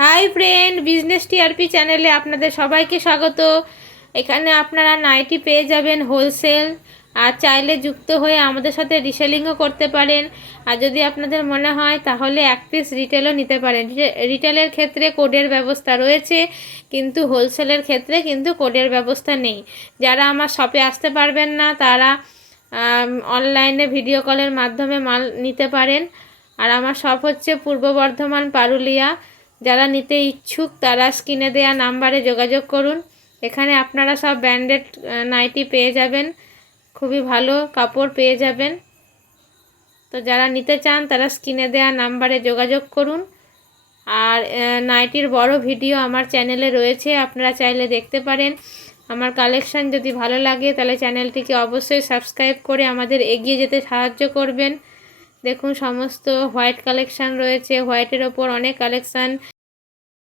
Hi friend, business TRP চ্যানেলে আপনাদের সবাইকে স্বাগত। এখানে আপনারা নাইটি পেয়ে যাবেন হোলসেল, আর চাইলে যুক্ত হয়ে আমাদের সাথে রিসেলিংও করতে পারেন। আর যদি আপনাদের মনে হয় তাহলে এক পিস রিটেলও নিতে পারেন। রিটেলের ক্ষেত্রে কোডের ব্যবস্থা রয়েছে, কিন্তু হোলসেলের ক্ষেত্রে কিন্তু কোডের ব্যবস্থা নেই। যারা আমার শপে আসতে পারবেন না তারা অনলাইনে ভিডিও কলের মাধ্যমে মাল নিতে পারেন। আর আমার শপ হচ্ছে পূর্ব বর্ধমান, পারুলিয়া। যারা নিতে ইচ্ছুক তারা স্ক্রিনে দেওয়া নাম্বারে যোগাযোগ করুন। এখানে আপনারা সব ব্র্যান্ডেড নাইটি পেয়ে যাবেন, খুবই ভালো কাপড় পেয়ে যাবেন। তো যারা নিতে চান তারা স্ক্রিনে দেওয়া নাম্বারে যোগাযোগ করুন। আর নাইটির বড় ভিডিও আমার চ্যানেলে রয়েছে, আপনারা চাইলে দেখতে পারেন। আমার কালেকশান যদি ভালো লাগে তাহলে চ্যানেলটিকে অবশ্যই সাবস্ক্রাইব করে আমাদের এগিয়ে যেতে সাহায্য করবেন। দেখুন সমস্ত হোয়াইট কালেকশান রয়েছে, হোয়াইটের ওপর অনেক কালেকশান।